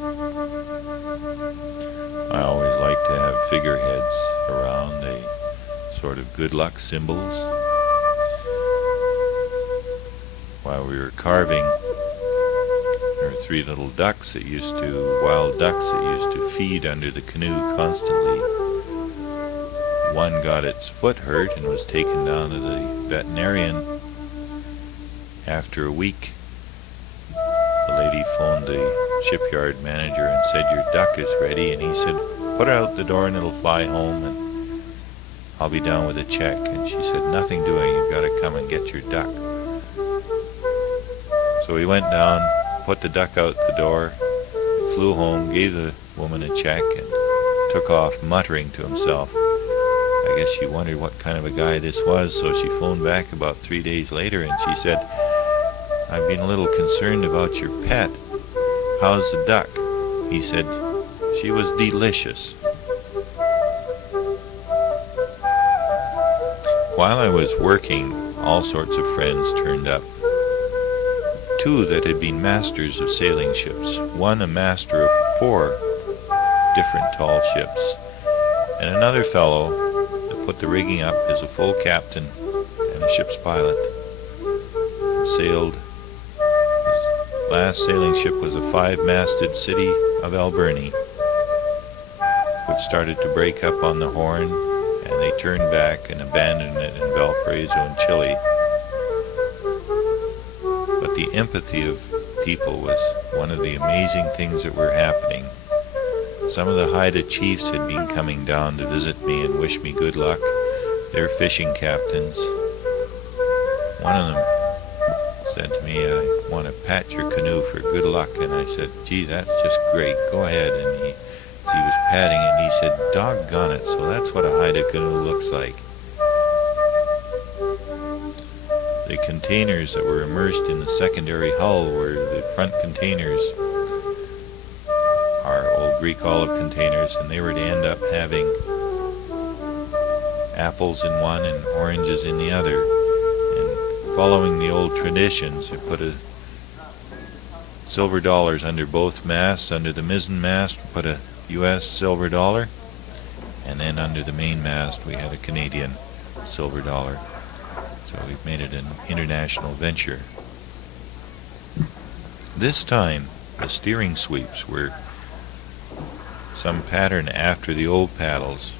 I always like to have figureheads around, a sort of good luck symbols. While we were carving, there were 3 little ducks that wild ducks that used to feed under the canoe constantly. One got its foot hurt and was taken down to the veterinarian. After a week, the lady phoned the shipyard manager and said, "Your duck is ready," and he said, "Put it out the door and it'll fly home and I'll be down with a check." And she said, "Nothing doing, you've got to come and get your duck." So he went down, put the duck out the door, flew home, gave the woman a check, and took off muttering to himself. I guess she wondered what kind of a guy this was, so she phoned back about 3 days later and she said, "I've been a little concerned about your pet. How's the duck?" He said, "She was delicious." While I was working, all sorts of friends turned up. 2 that had been masters of sailing ships, one a master of 4 different tall ships, and another fellow that put the rigging up as a full captain and a ship's pilot. Sailed. His last sailing ship was a 5-masted City of Alberni, which started to break up on the Horn, and they turned back and abandoned it in Valparaiso in Chile. But the empathy of people was one of the amazing things that were happening. Some of the Haida chiefs had been coming down to visit me and wish me good luck. They're fishing captains. One of them said to me, "I want to pat your canoe for good luck." And I said, "Gee, that's just great. Go ahead." And he was patting it, and he said, "Doggone it, so that's what a Haida canoe looks like." The containers that were immersed in the secondary hull were the front containers, our old Greek olive containers, and they were to end up having apples in one and oranges in the other. And following the old traditions, they put silver dollars under both masts. Under the mizzen mast, we put a U.S. silver dollar, and then under the main mast we had a Canadian silver dollar. So we've made it an international venture. This time, the steering sweeps were some pattern after the old paddles,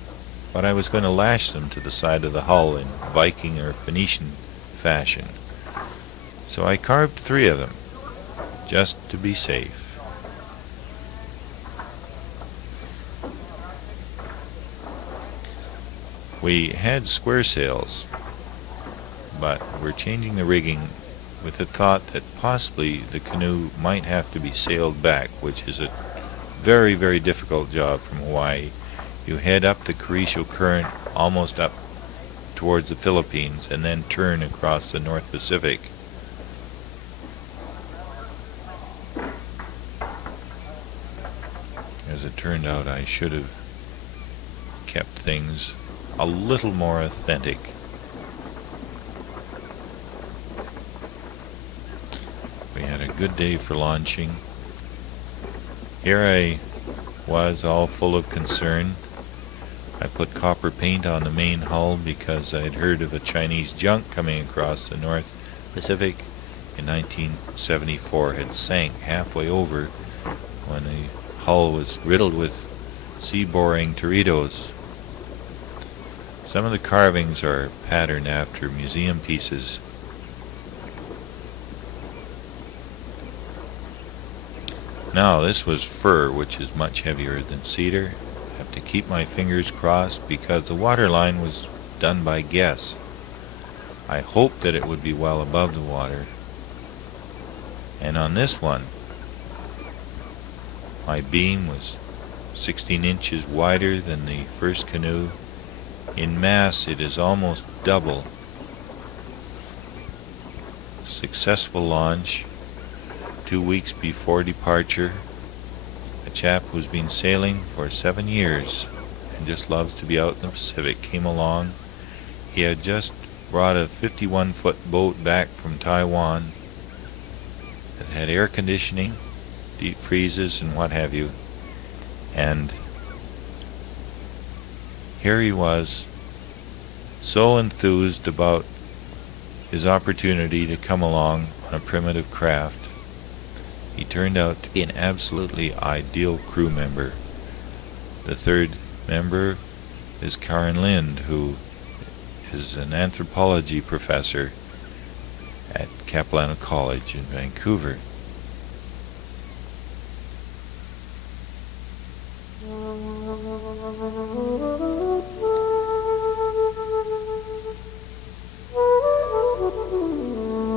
but I was going to lash them to the side of the hull in Viking or Phoenician fashion. So I carved 3 of them, just to be safe. We had square sails, but we're changing the rigging with the thought that possibly the canoe might have to be sailed back, which is a very, very difficult job from Hawaii. You head up the Carrizo Current almost up towards the Philippines and then turn across the North Pacific. As it turned out, I should have kept things a little more authentic. We had a good day for launching. Here I was, all full of concern. I put copper paint on the main hull because I had heard of a Chinese junk coming across the North Pacific in 1974, had sank halfway over when the hull was riddled with sea-boring torpedoes. Some of the carvings are patterned after museum pieces. Now this was fir, which is much heavier than cedar. I have to keep my fingers crossed because the waterline was done by guess. I hoped that it would be well above the water. And on this one, my beam was 16 inches wider than the first canoe. In mass, it is almost double. Successful launch. 2 weeks before departure, a chap who's been sailing for 7 years and just loves to be out in the Pacific came along. He had just brought a 51-foot boat back from Taiwan that had air conditioning, deep freezes and what have you. And here he was, so enthused about his opportunity to come along on a primitive craft. He turned out to be an absolutely ideal crew member. The third member is Karen Lind, who is an anthropology professor at Capilano College in Vancouver.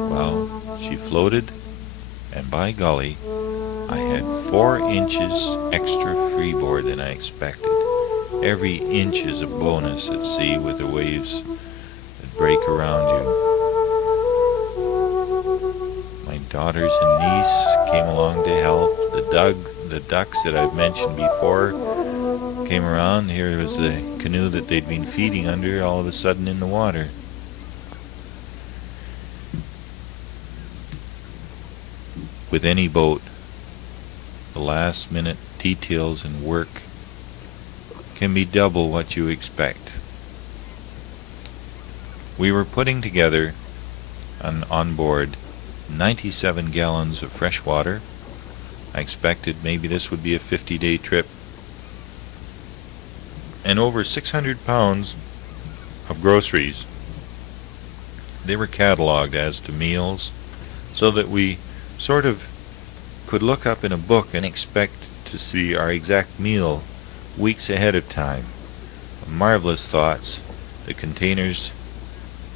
Well, she floated, and by golly, I had 4 inches extra freeboard than I expected. Every inch is a bonus at sea with the waves that break around you. My daughters and niece came along to help. The ducks that I've mentioned before came around. Here was the canoe that they'd been feeding under, all of a sudden in the water. With any boat, the last minute details and work can be double what you expect. We were putting together on board 97 gallons of fresh water. I expected maybe this would be a 50-day trip, and over 600 pounds of groceries. They were cataloged as to meals, so that we sort of could look up in a book and expect to see our exact meal weeks ahead of time. Marvelous thoughts. The containers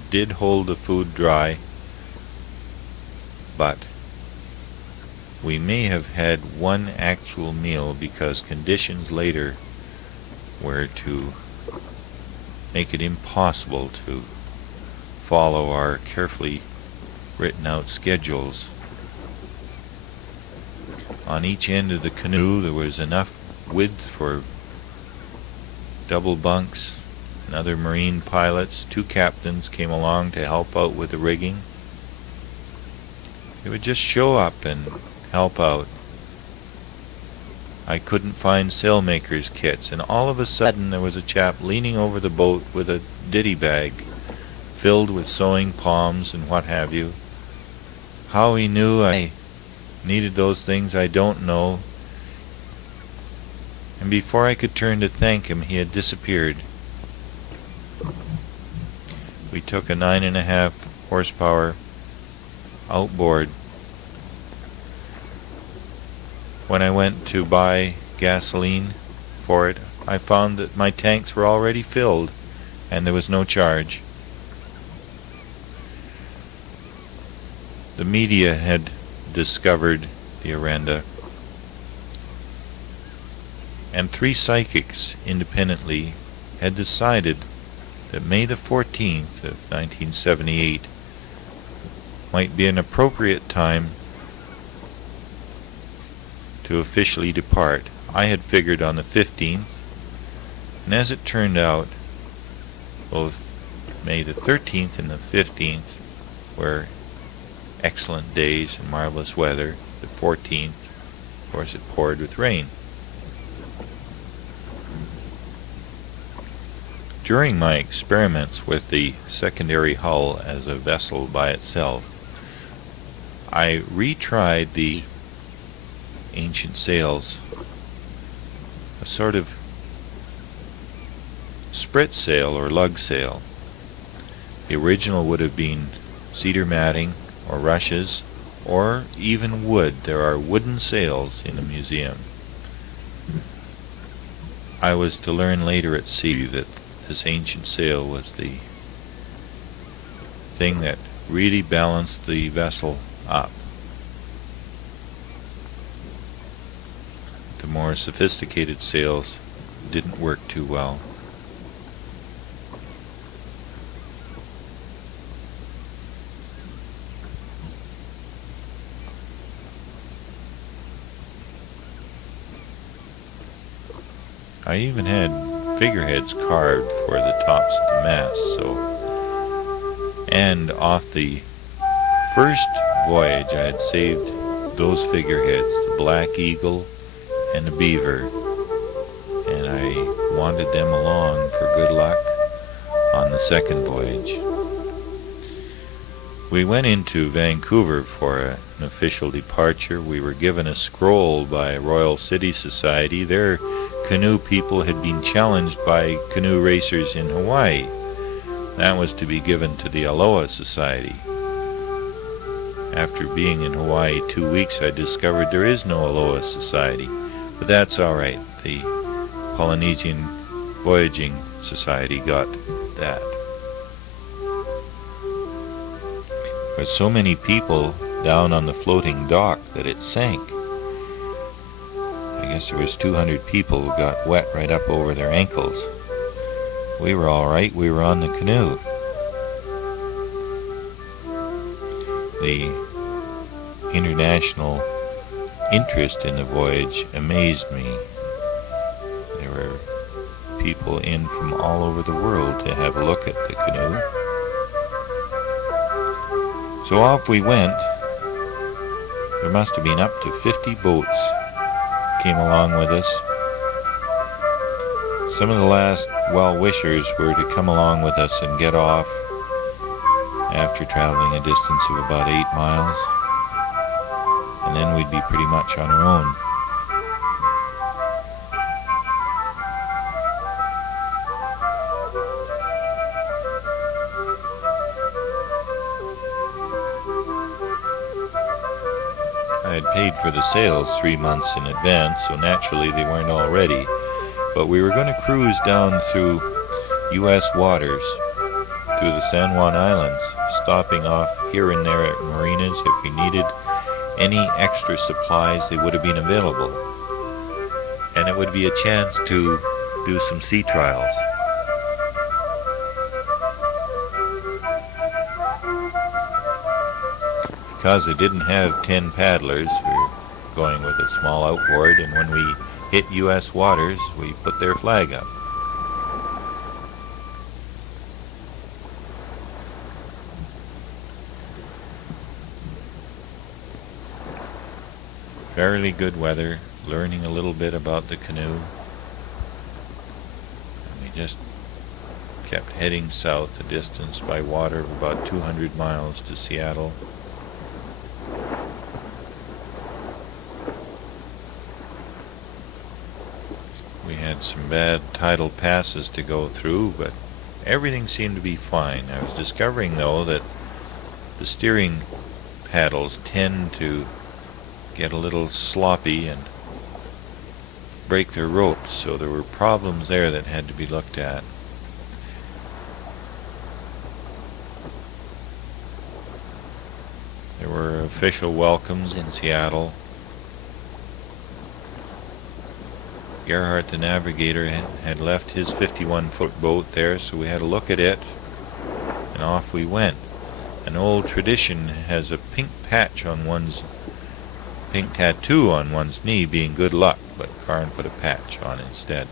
did hold the food dry, but we may have had one actual meal because conditions later were to make it impossible to follow our carefully written out schedules. On each end of the canoe there was enough width for double bunks and other marine pilots. 2 captains came along to help out with the rigging. They would just show up and help out. I couldn't find sailmakers' kits, and all of a sudden there was a chap leaning over the boat with a ditty bag filled with sewing palms and what have you. How he knew I needed those things I don't know, and before I could turn to thank him he had disappeared. We took a 9.5 horsepower outboard. When I went to buy gasoline for it, I found that my tanks were already filled and there was no charge. The media had discovered the Orenda, and 3 psychics independently had decided that May the 14th of 1978 might be an appropriate time to officially depart. I had figured on the 15th, and as it turned out, both May the 13th and the 15th were excellent days and marvelous weather. The 14th, of course, it poured with rain. During my experiments with the secondary hull as a vessel by itself, I retried the ancient sails, a sort of sprit sail or lug sail. The original would have been cedar matting or rushes or even wood. There are wooden sails in the museum. I was to learn later at sea that this ancient sail was the thing that really balanced the vessel up. The more sophisticated sails didn't work too well. I even had figureheads carved for the tops of the masts, and off the first voyage I had saved those figureheads, the black eagle and the beaver, and I wanted them along for good luck on the second voyage. We went into Vancouver for an official departure. We were given a scroll by Royal City Society. Their canoe people had been challenged by canoe racers in Hawaii. That was to be given to the Aloha Society. After being in Hawaii 2 weeks, I discovered there is no Aloha Society, but that's all right. The Polynesian Voyaging Society got that. There's so many people down on the floating dock that it sank. I guess there was 200 people who got wet right up over their ankles. We were all right. We were on the canoe. The international interest in the voyage amazed me. There were people in from all over the world to have a look at the canoe. So off we went. There must have been up to 50 boats came along with us. Some of the last well-wishers were to come along with us and get off after traveling a distance of about 8 miles, and then we'd be pretty much on our own. I had paid for the sails 3 months in advance, so naturally they weren't all ready. But we were going to cruise down through U.S. waters, through the San Juan Islands, stopping off here and there at marinas. If we needed any extra supplies, they would have been available. And it would be a chance to do some sea trials. Because I didn't have 10 paddlers, we were going with a small outboard, and when we hit U.S. waters, we put their flag up. Fairly good weather, learning a little bit about the canoe. And we just kept heading south, a distance by water of about 200 miles to Seattle. We had some bad tidal passes to go through, but everything seemed to be fine. I was discovering, though, that the steering paddles tend to get a little sloppy and break their ropes, so there were problems there that had to be looked at. There were official welcomes in Seattle. Gerhard, the navigator, had left his 51-foot boat there, so we had a look at it, and off we went. An old tradition has a pink tattoo on one's knee being good luck, but Karin put a patch on instead.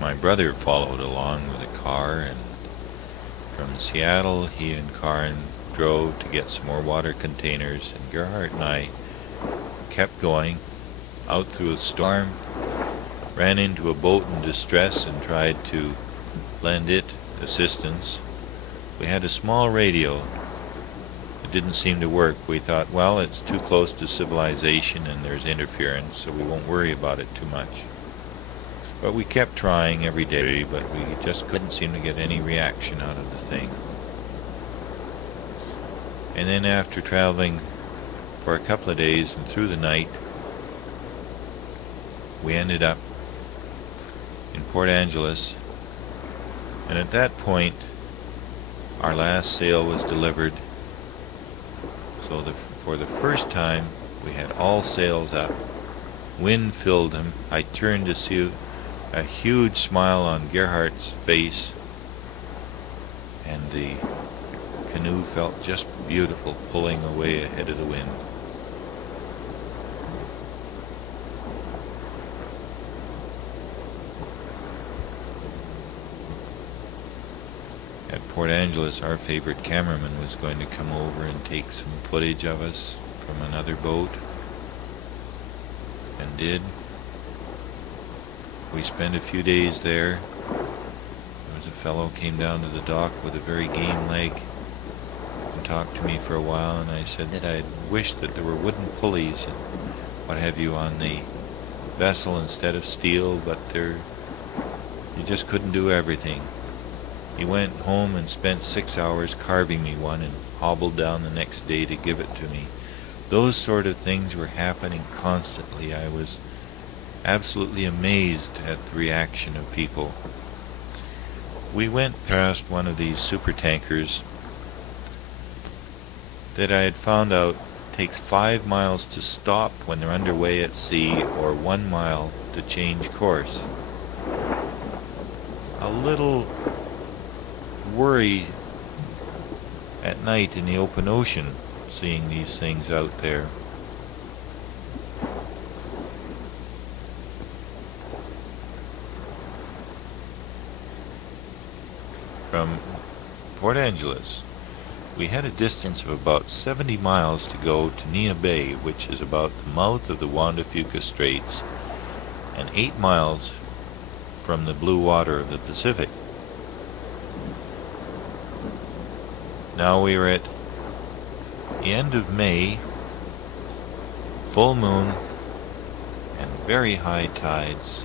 My brother followed along with a car, and from Seattle he and Karin drove to get some more water containers, and Gerhard and I kept going out through a storm, ran into a boat in distress and tried to lend it assistance. We had a small radio. It didn't seem to work. We thought, well, it's too close to civilization and there's interference, so we won't worry about it too much. But we kept trying every day, but we just couldn't seem to get any reaction out of the thing. And then after traveling for a couple of days and through the night, we ended up in Port Angeles, and at that point our last sail was delivered. So for the first time we had all sails up. Wind filled them. I turned to see a huge smile on Gerhard's face, and the canoe felt just beautiful pulling away ahead of the wind. At Port Angeles, our favorite cameraman was going to come over and take some footage of us from another boat, and did. We spent a few days there. There was a fellow came down to the dock with a very game leg and talked to me for a while, and I said that I'd wished that there were wooden pulleys and what have you on the vessel instead of steel, but you just couldn't do everything. He went home and spent 6 hours carving me one and hobbled down the next day to give it to me. Those sort of things were happening constantly. I was absolutely amazed at the reaction of people. We went past one of these super tankers that I had found out takes 5 miles to stop when they're underway at sea, or 1 mile to change course. A little worry at night in the open ocean seeing these things out there. From Port Angeles, we had a distance of about 70 miles to go to Nia Bay, which is about the mouth of the Juan de Fuca Straits, and 8 miles from the blue water of the Pacific. Now we were at the end of May, full moon, and very high tides,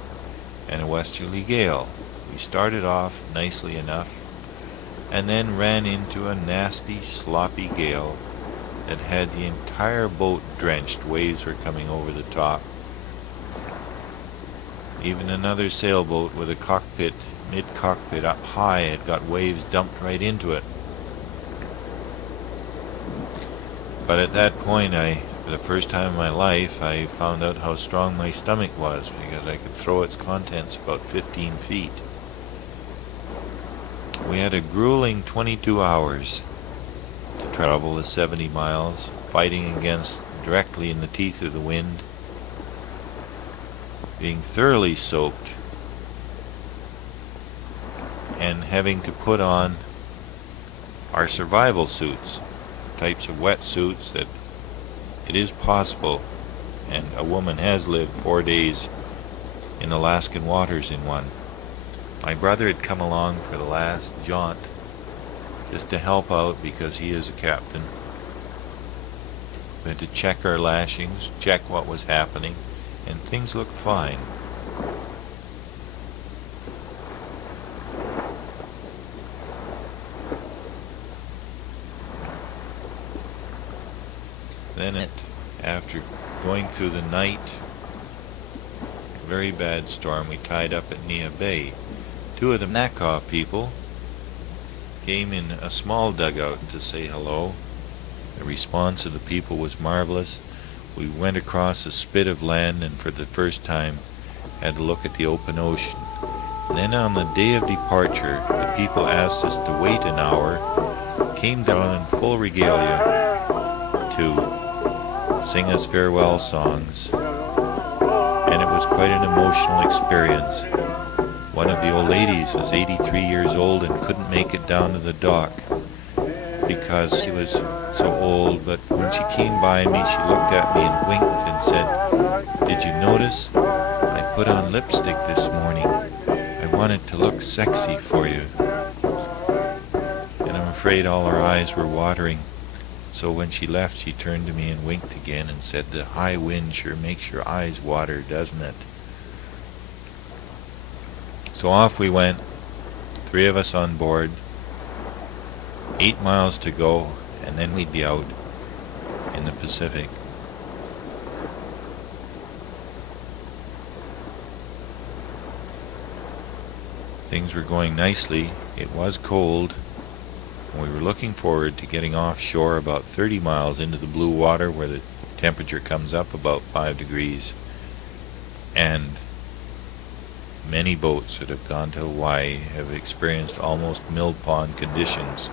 and a westerly gale. We started off nicely enough, and then ran into a nasty, sloppy gale that had the entire boat drenched. Waves were coming over the top. Even another sailboat with a cockpit, mid-cockpit up high, had got waves dumped right into it. But at that point, for the first time in my life, I found out how strong my stomach was, because I could throw its contents about 15 feet. We had a grueling 22 hours to travel the 70 miles, fighting against directly in the teeth of the wind, being thoroughly soaked, and having to put on our survival suits, types of wetsuits that it is possible, and a woman has lived 4 days in Alaskan waters in one. My brother had come along for the last jaunt just to help out because he is a captain. We had to check our lashings, check what was happening, and things looked fine. Then after going through the night, very bad storm, we tied up at Nia Bay. 2 of the Nakaw people came in a small dugout to say hello. The response of the people was marvelous. We went across a spit of land and for the first time had a look at the open ocean. And then on the day of departure, the people asked us to wait an hour, came down in full regalia to sing us farewell songs, and it was quite an emotional experience. One of the old ladies was 83 years old and couldn't make it down to the dock because she was so old, but when she came by me, she looked at me and winked and said, "Did you notice? I put on lipstick this morning. I wanted to look sexy for you." And I'm afraid all her eyes were watering. So when she left, she turned to me and winked again and said, "The high wind sure makes your eyes water, doesn't it?" So off we went, 3 of us on board, 8 miles to go, and then we'd be out in the Pacific. Things were going nicely. It was cold. We were looking forward to getting offshore about 30 miles into the blue water where the temperature comes up about 5 degrees. And many boats that have gone to Hawaii have experienced almost mill pond conditions.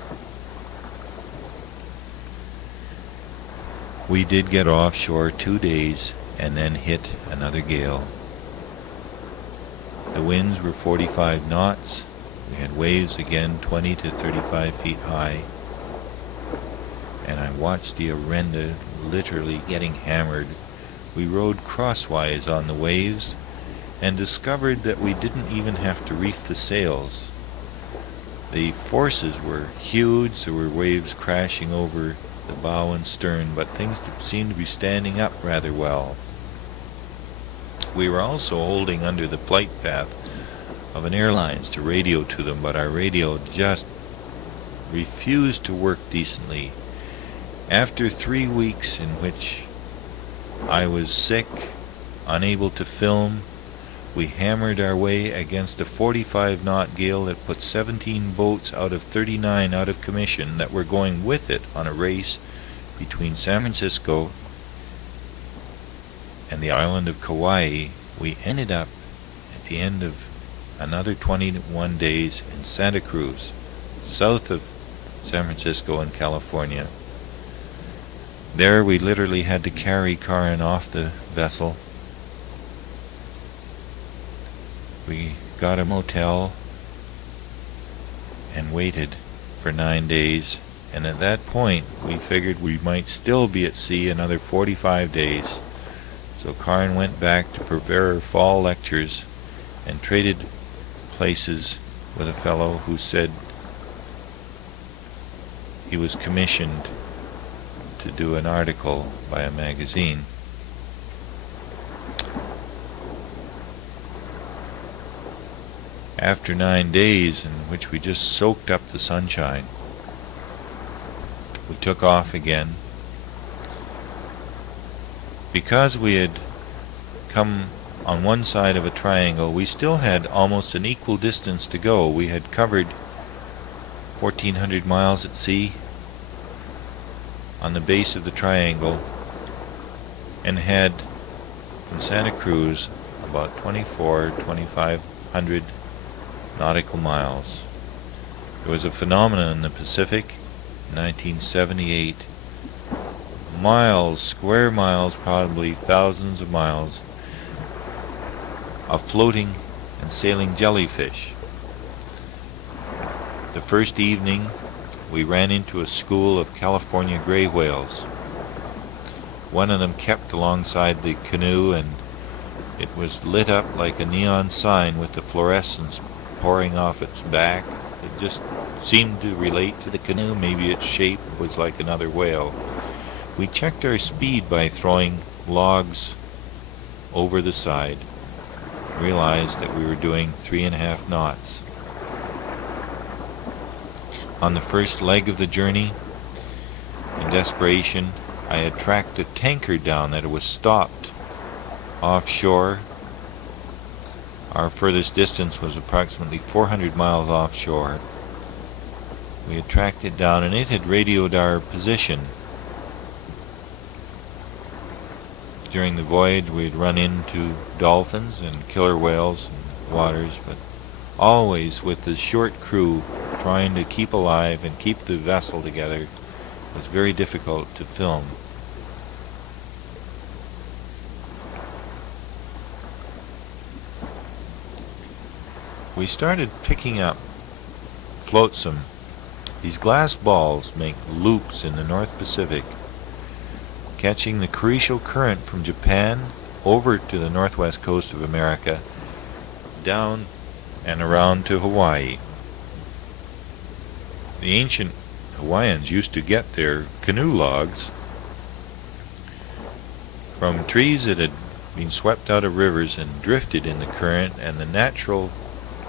We did get offshore 2 days and then hit another gale. The winds were 45 knots. We had waves again 20 to 35 feet high. And I watched the Orenda literally getting hammered. We rode crosswise on the waves and discovered that we didn't even have to reef the sails. The forces were huge. There were waves crashing over the bow and stern, but things seemed to be standing up rather well. We were also holding under the flight path of an airlines to radio to them, but our radio just refused to work decently. After 3 weeks in which I was sick, unable to film, we hammered our way against a 45-knot gale that put 17 boats out of 39 out of commission that were going with it on a race between San Francisco and the island of Kauai. We ended up at the end of another 21 days in Santa Cruz, south of San Francisco in California. There we literally had to carry Karin off the vessel. We got a motel and waited for 9 days, and at that point we figured we might still be at sea another 45 days. So Karin went back to prepare her fall lectures and traded places with a fellow who said he was commissioned to do an article by a magazine. After 9 days in which we just soaked up the sunshine, we took off again. Because we had come on one side of a triangle, we still had almost an equal distance to go. We had covered 1,400 miles at sea on the base of the triangle and had from Santa Cruz about 2,500 nautical miles. There was a phenomenon in the Pacific in 1978. Miles, square miles, probably thousands of miles, of floating and sailing jellyfish. The first evening, we ran into a school of California gray whales. One of them kept alongside the canoe, and it was lit up like a neon sign with the fluorescence pouring off its back. It just seemed to relate to the canoe. Maybe its shape was like another whale. We checked our speed by throwing logs over the side. Realized that we were doing 3.5 knots. On the first leg of the journey, in desperation, I had tracked a tanker down that it was stopped offshore. Our furthest distance was approximately 400 miles offshore. We had tracked it down and it had radioed our position. During the voyage we had run into dolphins and killer whales in the waters, but always with the short crew trying to keep alive and keep the vessel together. It was very difficult to film. We started picking up flotsam. These glass balls make loops in the North Pacific, catching the crucial current from Japan over to the northwest coast of America, down and around to Hawaii. The ancient Hawaiians used to get their canoe logs from trees that had been swept out of rivers and drifted in the current, and the natural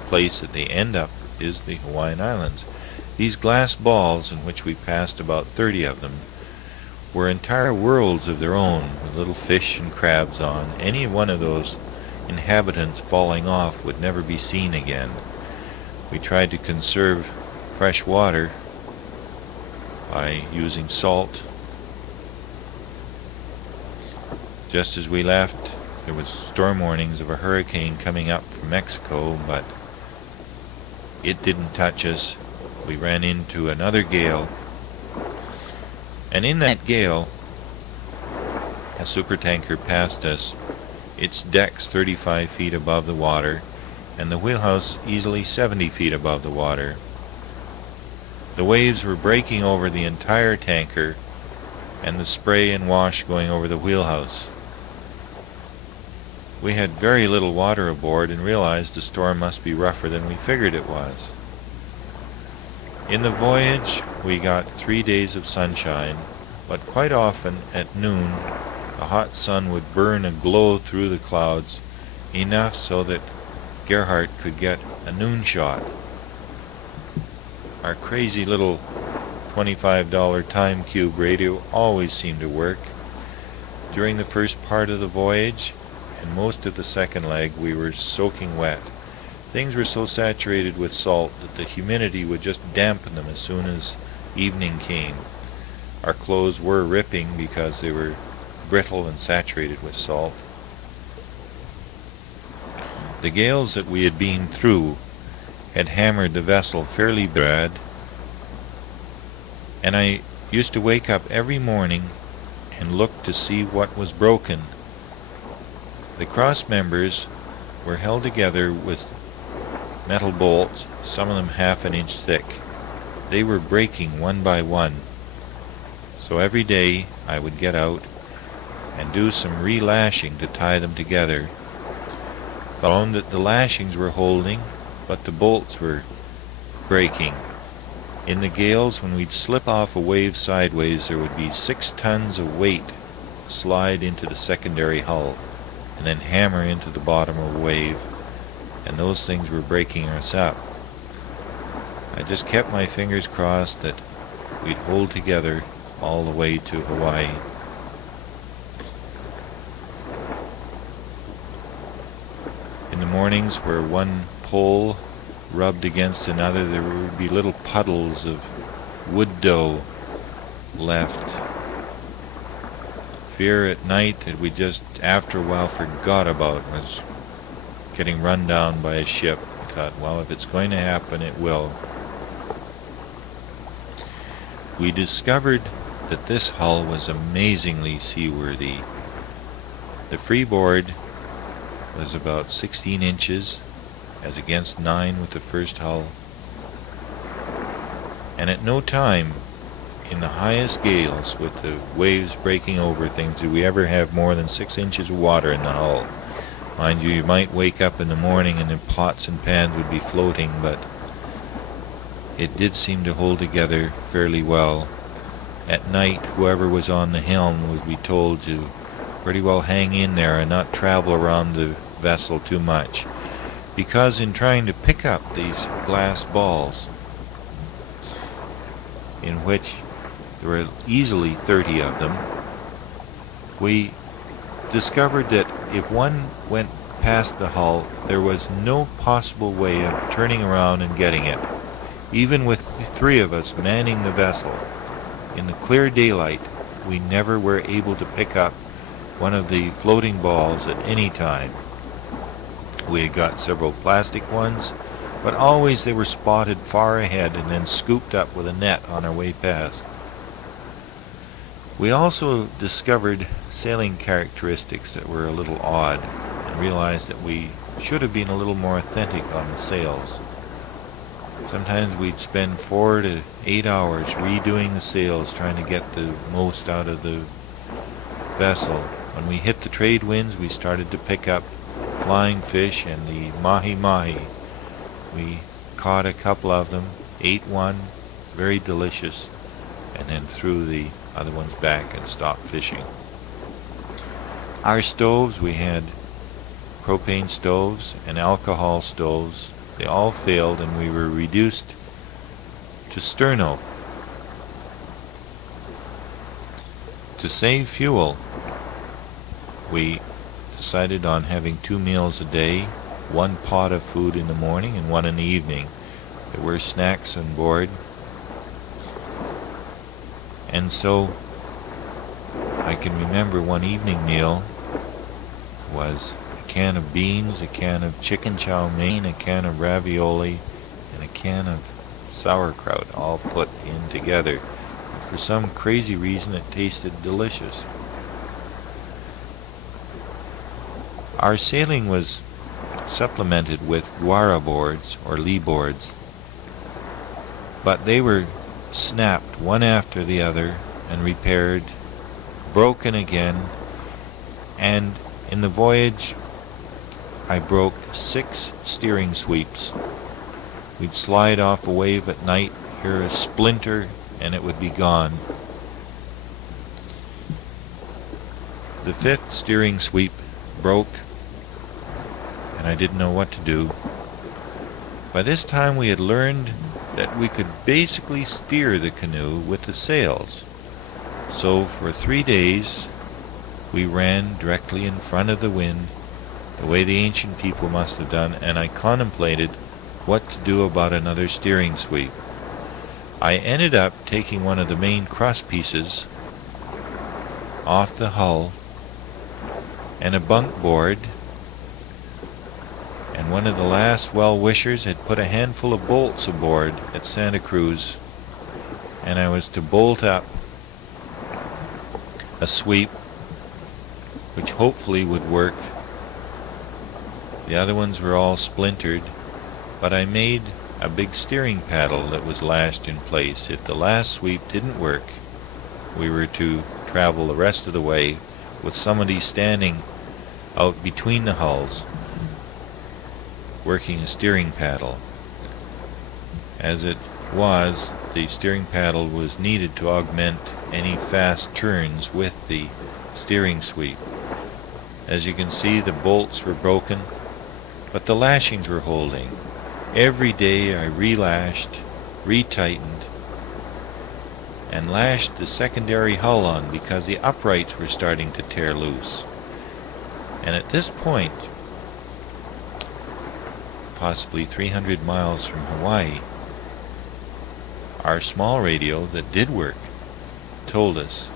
place that they end up is the Hawaiian Islands. These glass balls, in which we passed about 30 of them, were entire worlds of their own, with little fish and crabs on. Any one of those inhabitants falling off would never be seen again. We tried to conserve fresh water by using salt. Just as we left, there was storm warnings of a hurricane coming up from Mexico, but it didn't touch us. We ran into another gale, and in that gale supertanker passed us, its decks 35 feet above the water, and the wheelhouse easily 70 feet above the water. The waves were breaking over the entire tanker, and the spray and wash going over the wheelhouse. We had very little water aboard and realized the storm must be rougher than we figured it was. In the voyage, we got 3 days of sunshine, but quite often at noon, the hot sun would burn a glow through the clouds, enough so that Gerhard could get a noon shot. Our crazy little $25 time cube radio always seemed to work. During the first part of the voyage and most of the second leg, we were soaking wet. Things were so saturated with salt that the humidity would just dampen them as soon as evening came. Our clothes were ripping because they were brittle and saturated with salt. The gales that we had been through had hammered the vessel fairly bad, and I used to wake up every morning and look to see what was broken. The cross members were held together with metal bolts, some of them half an inch thick. They were breaking one by one. So every day I would get out and do some relashing to tie them together. Found that the lashings were holding, but the bolts were breaking. In the gales, when we'd slip off a wave sideways, there would be 6 tons of weight slide into the secondary hull and then hammer into the bottom of a wave, and those things were breaking us up. I just kept my fingers crossed that we'd hold together all the way to Hawaii. In the mornings, where one pole rubbed against another, there would be little puddles of wood dough left. Fear at night that we just after a while forgot about was getting run down by a ship. I thought, well, if it's going to happen, it will. We discovered that this hull was amazingly seaworthy. The freeboard was about 16 inches, as against 9 with the first hull. And at no time in the highest gales, with the waves breaking over things, did we ever have more than 6 inches of water in the hull. Mind you, you might wake up in the morning and the pots and pans would be floating, but it did seem to hold together fairly well. At night, whoever was on the helm would be told to pretty well hang in there and not travel around the vessel too much, because in trying to pick up these glass balls, in which there were easily 30 of them, we discovered that if one went past the hull, there was no possible way of turning around and getting it. Even with the 3 of us manning the vessel, in the clear daylight, we never were able to pick up one of the floating balls at any time. We had got several plastic ones, but always they were spotted far ahead and then scooped up with a net on our way past. We also discovered sailing characteristics that were a little odd, and realized that we should have been a little more authentic on the sails. Sometimes we'd spend 4 to 8 hours redoing the sails, trying to get the most out of the vessel. When we hit the trade winds, we started to pick up flying fish and the mahi-mahi. We caught a couple of them, ate one, very delicious, and then threw the other ones back and stopped fishing. Our stoves, we had propane stoves and alcohol stoves. They all failed, and we were reduced to sterno. To save fuel, we decided on having 2 meals a day, 1 pot of food in the morning and 1 in the evening. There were snacks on board. And so I can remember one evening meal was a can of beans, a can of chicken chow mein, a can of ravioli, and a can of sauerkraut, all put in together. For some crazy reason, it tasted delicious. Our sailing was supplemented with guara boards or lee boards, but they were snapped one after the other and repaired, broken again, and in the voyage I broke 6 steering sweeps. We'd slide off a wave at night, hear a splinter, and it would be gone. The 5th steering sweep broke, and I didn't know what to do. By this time we had learned that we could basically steer the canoe with the sails. So for 3 days we ran directly in front of the wind, the way the ancient people must have done, and I contemplated what to do about another steering sweep. I ended up taking one of the main cross pieces off the hull and a bunk board, and one of the last well-wishers had put a handful of bolts aboard at Santa Cruz, and I was to bolt up a sweep which hopefully would work. The other ones were all splintered, but I made a big steering paddle that was lashed in place. If the last sweep didn't work, we were to travel the rest of the way with somebody standing out between the hulls working a steering paddle. As it was, the steering paddle was needed to augment any fast turns with the steering sweep. As you can see, the bolts were broken, but the lashings were holding. Every day I relashed, retightened, and lashed the secondary hull on because the uprights were starting to tear loose. And at this point, possibly 300 miles from Hawaii, our small radio that did work told us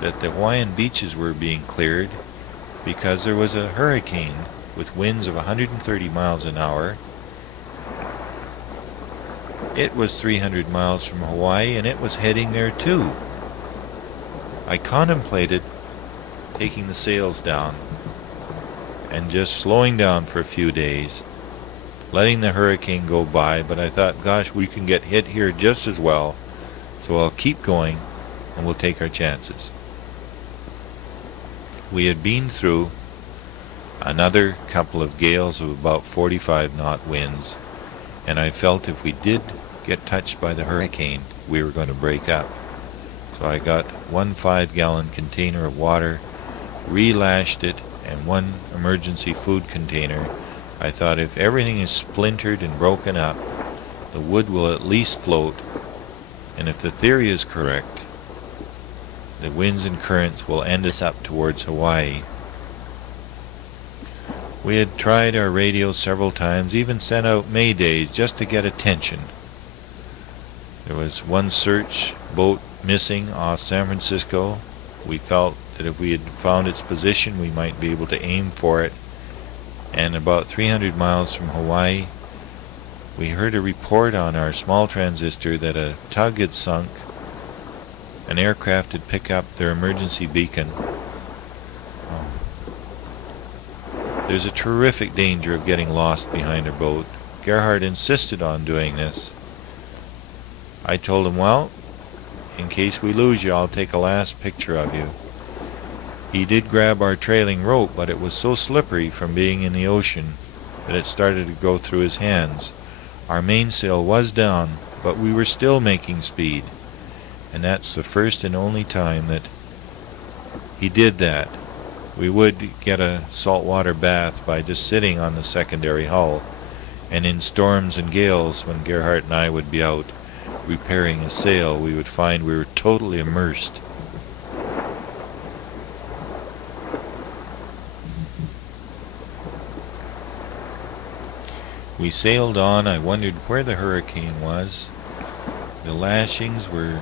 that the Hawaiian beaches were being cleared because there was a hurricane with winds of 130 miles an hour. It was 300 miles from Hawaii and it was heading there too. I contemplated taking the sails down and just slowing down for a few days, letting the hurricane go by, but I thought, gosh, we can get hit here just as well, so I'll keep going and we'll take our chances. We had been through another couple of gales of about 45 knot winds, and I felt if we did get touched by the hurricane, we were going to break up. So I got one 5-gallon container of water, relashed it, and one emergency food container. I thought if everything is splintered and broken up, the wood will at least float, and if the theory is correct, the winds and currents will end us up towards Hawaii. We had tried our radio several times, even sent out maydays just to get attention. There was one search boat missing off San Francisco. We felt that if we had found its position, we might be able to aim for it. And about 300 miles from Hawaii, we heard a report on our small transistor that a tug had sunk. An aircraft had picked up their emergency beacon. There's a terrific danger of getting lost behind a boat. Gerhard insisted on doing this. I told him, well, in case we lose you, I'll take a last picture of you. He did grab our trailing rope, but it was so slippery from being in the ocean that it started to go through his hands. Our mainsail was down, but we were still making speed. And that's the first and only time that he did that. We would get a saltwater bath by just sitting on the secondary hull, and in storms and gales, when Gerhard and I would be out repairing a sail, we would find we were totally immersed. We sailed on. I wondered where the hurricane was. The lashings were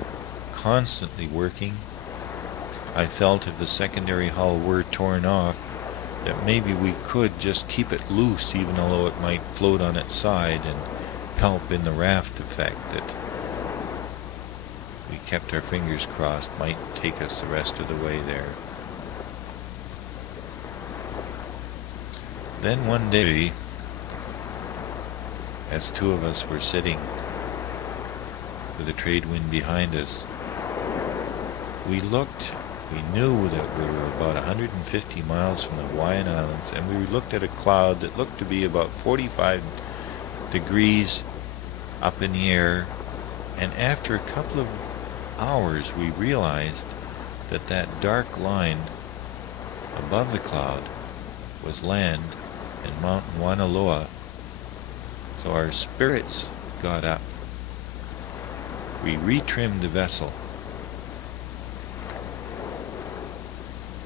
constantly working. I felt if the secondary hull were torn off, that maybe we could just keep it loose, even though it might float on its side and help in the raft effect that we kept our fingers crossed might take us the rest of the way there. Then one day, as two of us were sitting with a trade wind behind us, we knew that we were about 150 miles from the Hawaiian Islands, and we looked at a cloud that looked to be about 45 degrees up in the air, and after a couple of hours we realized that that dark line above the cloud was land and Mount Mauna Loa. So our spirits got up. We retrimmed the vessel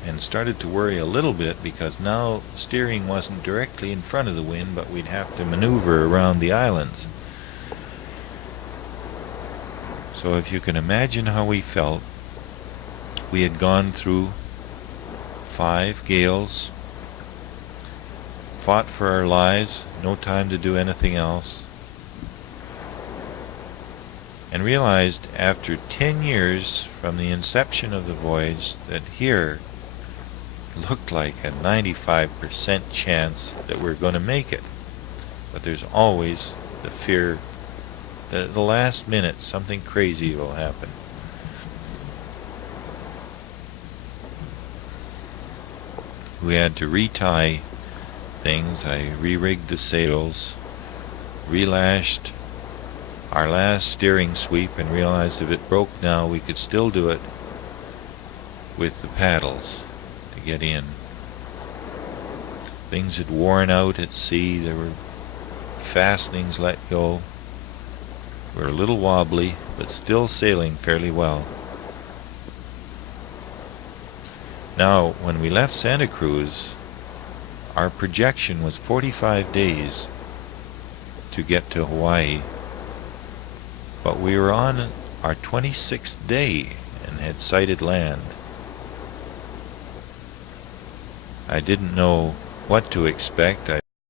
and started to worry a little bit, because now steering wasn't directly in front of the wind, but we'd have to maneuver around the islands. So if you can imagine how we felt, we had gone through 5 gales, fought for our lives, no time to do anything else, and realized after 10 years from the inception of the voyage that here looked like a 95% chance that we're going to make it. But there's always the fear that at the last minute something crazy will happen. We had to retie things. I re-rigged the sails, relashed our last steering sweep, and realized if it broke now we could still do it with the paddles to get in. Things had worn out at sea. There were fastenings let go. We were a little wobbly, but still sailing fairly well. Now, when we left Santa Cruz, our projection was 45 days to get to Hawaii, but we were on our 26th day and had sighted land. I didn't know what to expect. I